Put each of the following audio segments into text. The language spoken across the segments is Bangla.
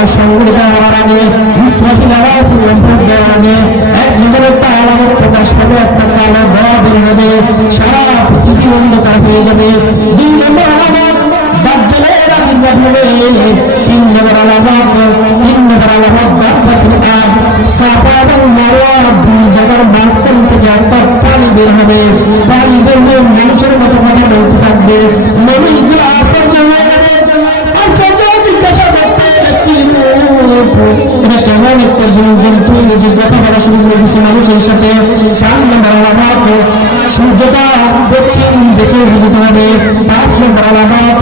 তাআলা কেন সংগঠিত হওয়ার আগে ইসরাফিল আলাইহিস সালাম পড়বে আগে এক নম্বর আলামত প্রকাশ পাবে একটা কালো ধোঁয়া বের হবে। সারা পৃথিবী অন্ধকার যাবে। দুই নম্বর আলামত দাজ্জালের আবির্ভাব হবে। তিন নম্বর আলামত, তিন নম্বর আলামত দাব্বাতুল আব সাফা এবং মারওয়া দুই জায়গার মাঝখান থেকে একটা পানি বের হবে। পানি বের হয়ে মানুষের মতো কথা থাকবে। মানুষগুলো কেমন একটা জন্তু যে কথা বলা শুরু করে দিচ্ছে মানুষের সাথে, চার নম্বর আলামত সূর্যটা দক্ষিণ দেখে উদিত হবে পাঁচ নম্বর আলামত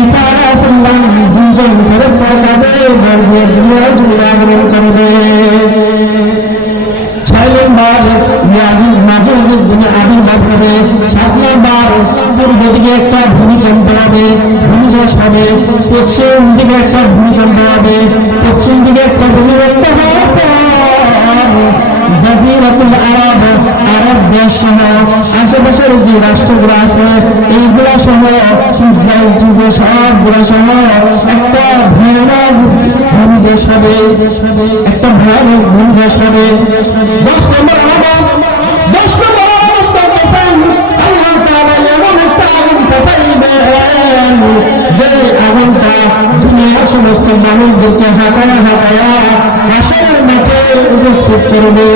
ঈসা আলাইহিস সালাম দুজন ফেরেশতা তাদের গর্ভে দুনিয়ার একটা ভূমিকম্প হবে। ভূমিধস হবে। পশ্চিম দিকে একটা ভূমিকম্প হবে। পশ্চিম দিকে একটা ভূমিকম্প আশেপাশের যে রাষ্ট্রগুলো আছে, এইগুলা সহ, ইসরায়েল যুগে সবগুলো সহ একটা ভয়ানক ভূমিদেশ হবে। একটা ভয়ানক ভূমিদেশ হবে। দশ নম্বর দশ নম্বর যে আগুনটা দুনিয়ার সমস্ত মানুষদেরকে হাঁটায়া হাঁটায়া হাসরের মাঠে উপস্থিত করবে।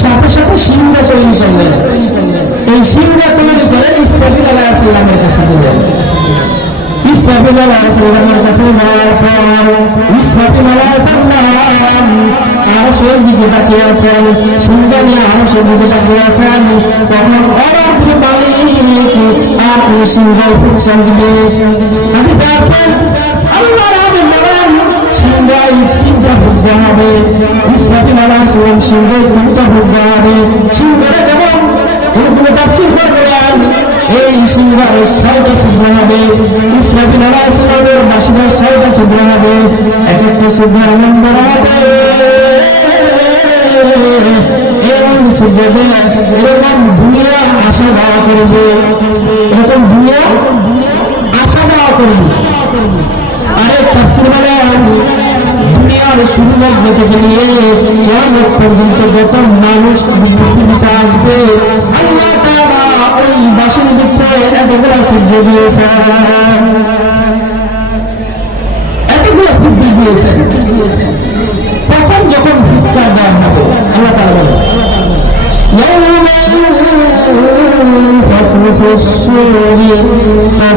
সাথে সাথে সিংহ তৈরি করলেন। এই সিংহ তৈরি করে ইসরাফিল আলাইহিস সালামের কাছে দিলেন। ইসরাফিল আলাইহিস সালামের কাছে নেওয়ার পর ইসরাফিল আলাইহিস সালাম আরশের দিকে তাকিয়ে আছেন। সিংহ নিয়ে আরশের দিকে তাকিয়ে আছেন। তখন অরাত্র মালিক আর কোন সিংহ দিবে নম্বর হবে এরকম ছিদ্র এরকম দুনিয়া দেওয়া করবে এরকম দুনিয়া আশা করবে আরে তাফসীর বলেন দুনিয়ার শুরু থেকে নিয়ে কিয়ামত পর্যন্ত যত মানুষ পৃথিবীতে আসবে আল্লাহ তাআলা ওই বাসের ভিতরে এতগুলো এতগুলো সিদ্ধ দিয়েছেন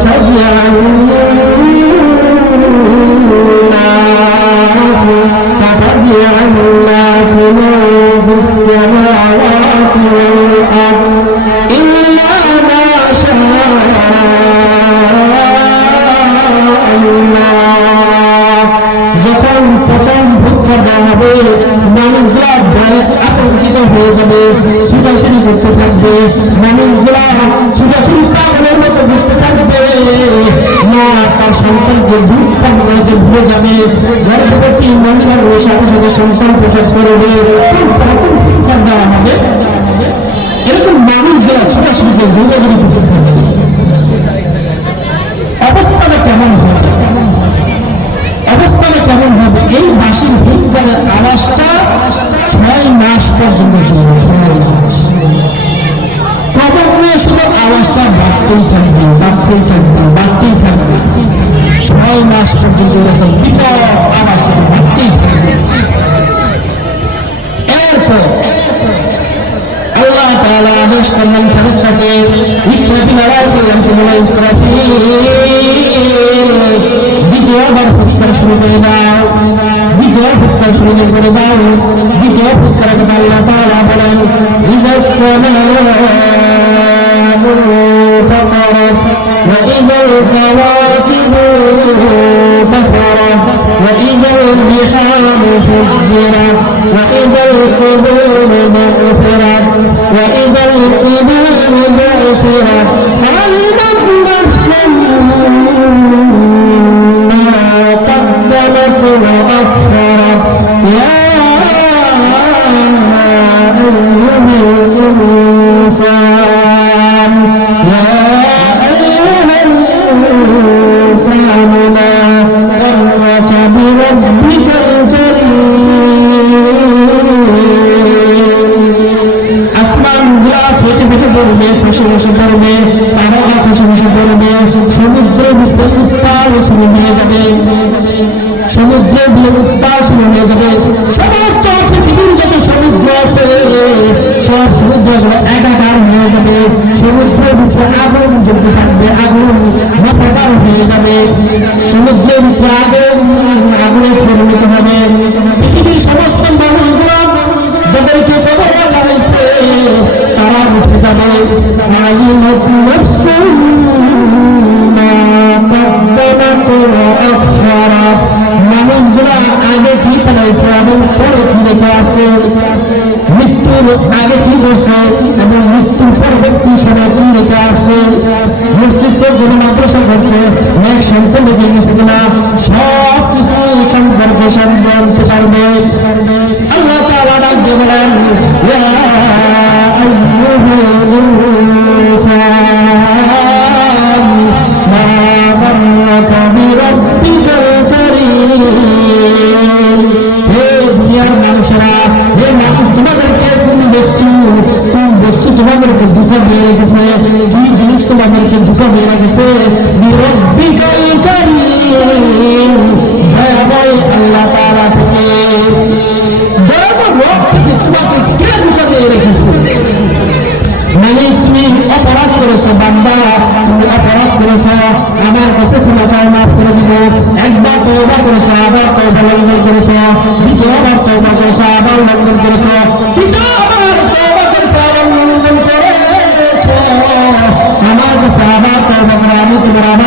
小姐 দেওয়া ছুটাছুটি করে। থাকবে অবস্থাটা কেমন হবে? অবস্থাটা কেমন হবে? এই বাসির ভূতকালের আওয়াজটা ছয় মাস পর্যন্ত ক্রমে শুধু আওয়াজটা বাড়তেই বাড়তেই থাকবে বাড়তেই থাকবে। ছয় মাস পর্যন্ত তাআলা আদেশ করলেন ফেরেশতাকে ইসরাফিল আলাইহিস সালামকে বলে ইসরাফিল দ্বিতীয়বার ফুৎকার শুরু করে দাও দ্বিতীয় ফুৎকার শুরু করে দাও দ্বিতীয় ফুৎকার কথা আল্লাহ তাআলা বলেন ইজাস فقرت وإذا الكواكب انتثرت وإذا البحار فجرت وإذا القبور بعثرت وإذا القبور بعثرت علمت نفس খসে পড়বে তারাকা খসে খসে পড়বে সমুদ্র বুঝতে উত্তাল শুরু হয়ে যাবে। সমুদ্র উত্তাল শুরু হয়ে যাবে। সমস্ত পৃথিবীর যত সমুদ্র আছে, সব সমুদ্রগুলো একাকার হয়ে যাবে। সমুদ্রের ভিতরে আগুন জ্বলতে থাকবে, আগুন মাথাকার হয়ে যাবে। সমুদ্রের ভিতরে আগুন, আগুনে পরিণত হবে। আলিমত নাফসুম মা قدمت وأخرت মানুষগুলা আগে কি ফেলাইছে এবং পরে কি রেখে আছে মৃত্যুর আগে কি করছে এবং মৃত্যুর পরবর্তী সময় কি রেখে আছে মসজিদ করছে মাদ্রাসা করছে অনেক সন্তান রেখে গেছে কিনা সব কিছু সম্পর্কে জানতে পারবে আল্লাহ তাআলা ডাক দিয়ে ক্ষমা চাই মাফ করে দিব একবার তওবা করেছ আবার তওবা লঙ্ঘন করেছ দ্বিতীয়বার তওবা করেছ আবার লঙ্ঘন করেছ তৃতীয়বার তওবা করেছ আবার লঙ্ঘন করেছ আমার কাছে আবার তওবা করে আমি তোমার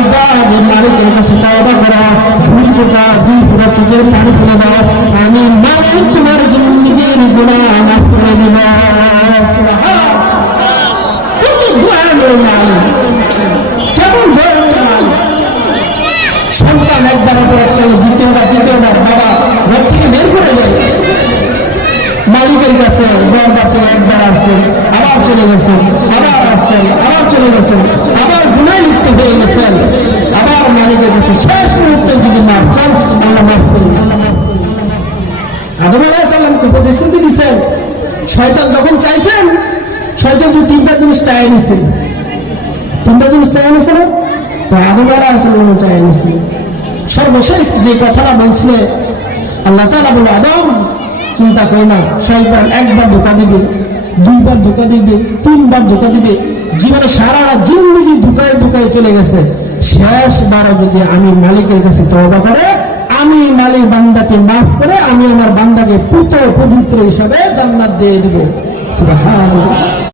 সাইদাদের মালিকের কাছে তওবা করো দুই চোখা দুই ফোঁটা চোখের পানি ফেলে দাও। আমি মালিক তোমার জিন্দিগির গুণা করে দিব একবার পর দ্বিতীয়বার দ্বিতীয়বার বাবা থেকে বের করে দেয় মালিকের কাছে দরবার থেকে একবার আসছে, আবার চলে গেছেন আবার আসছেন আবার চলে গেছেন আবার গুনায় লিপ্ত হয়ে গেছেন আবার মালিকের কাছে শেষ মুহূর্তে যদি মাফ আল্লাহ মাফ করুন আদম আলাইসাল্লামকে প্রতিশ্রুতি দিচ্ছেন শয়তান যখন চাইছেন, শয়তান তো তিনটা জিনিস চাই নিছেন তিনটা জিনিস চাই নিছে না? তো আদম আলাইসাল্লাম চাই নিছে। সর্বশেষ যে কথাটা বলছিলে আল্লাহ তারা বলে, আদম চিন্তা করে না। শয়তান একবার ধোকা দিবে, দুইবার ধোকা দিবে, তিনবার ধোকা দিবে। জীবনে সারা জিন্দগি ধুকায় ধুকায় চলে গেছে। শেষবারও যদি আমি মালিকের কাছে তবা করে, আমি মালিক বান্দাকে মাফ করে, আমি আমার বান্দাকে পুত পবিত্র হিসাবে জান্নাত দিয়ে দিব। সুবহানাল্লাহ।